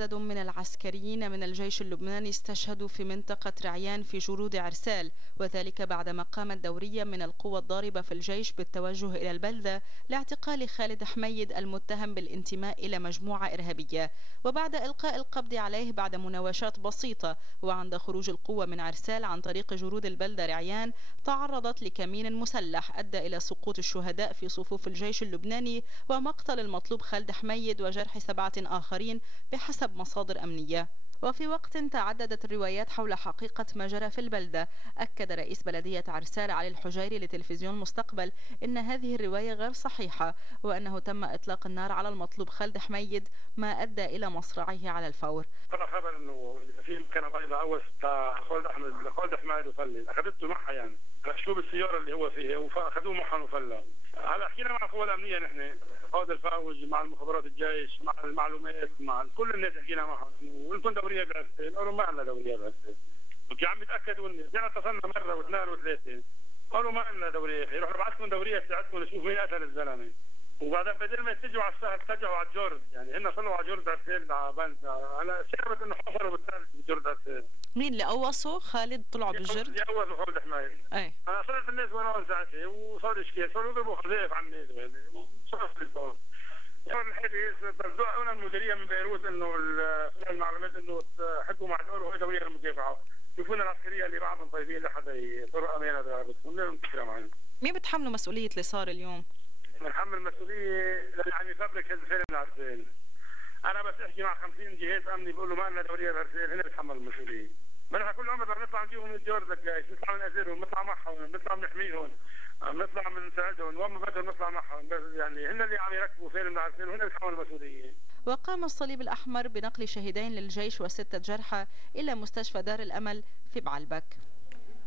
عدد من العسكريين من الجيش اللبناني استشهدوا في منطقة رعيان في جرود عرسال، وذلك بعدما قامت دورية من القوى الضاربة في الجيش بالتوجه إلى البلدة لاعتقال خالد حميد المتهم بالانتماء إلى مجموعة إرهابية، وبعد إلقاء القبض عليه بعد مناوشات بسيطة. وعند خروج القوة من عرسال عن طريق جرود البلدة رعيان تعرضت لكمين مسلح أدى إلى سقوط الشهداء في صفوف الجيش اللبناني ومقتل المطلوب خالد حميد وجرح 7 آخرين بحسب مصادر أمنية. وفي وقت تعددت الروايات حول حقيقة ما جرى في البلدة، أكد رئيس بلدية عرسال علي الحجيري لتلفزيون مستقبل إن هذه الرواية غير صحيحة، وأنه تم إطلاق النار على المطلوب خالد حميد ما أدى إلى مصرعه على الفور. طلع خبر إنه في مكان بيضاء أول بتاع خالد حميد وفلل، أخذته معها يعني شو بالسيارة اللي هو فيها وأخذوه معها وفلل. هلا حكينا مع القوى الأمنية نحن، قائد الفوج مع المخابرات الجيش مع المعلومات مع كل الناس حكينا معهم وانتم دوريه بعرسال، قالوا ما عندنا دوريه بعرسال. يا عم بيتاكدوا مني، رجعنا اتصلنا مره واثنين وثلاثه قالوا ما عندنا دوريه، يروح نبعث لكم دوريه تساعدكم نشوف مين قتل الزلمه. وبعدين بدل ما يتجهوا على السهل اتجهوا على الجرد، يعني هن طلعوا على جرد عرسال على بنزا، انا شعرت انه حصلوا بالثالث بجرد عرسال. مين اللي قوصوا؟ خالد طلعوا بالجرد؟ اللي قوصوا خالد حمايد. اي انا صرت الناس وراهم ساعتها وصار اشكال، صاروا يضربوا خزايف على الناس صرت الباب. الحديث ترجعونا المديريه من بيروت انه المعلومات انه حكوا مع الدور وهي دوريه المكافحه، شوفونا العسكريه اللي بعضهم طيبين لحتى يطرق امانه ضربتهم، لهم مشكله معهم. مين بتحملوا مسؤوليه اللي صار اليوم؟ بنحمل مسؤوليه اللي عم يفبرك هذا الفيلم العرسال. انا بس احكي مع 50 جهاز امني بقول له ما لنا دوريه العرسال، هن بيتحملوا المسؤوليه. بنحن كل عمر بدنا نطلع نجيبهم من الجورد للجيش، نطلع نأزرهم، نطلع معهم، نطلع نحميهم، نطلع بنساعدهم، وين ما بدهم نطلع معهم، بس يعني هن اللي عم يركبوا فيلم العرسال وهن بيتحملوا المسؤوليه. وقام الصليب الأحمر بنقل شهيدين للجيش و6 جرحى إلى مستشفى دار الأمل في بعلبك.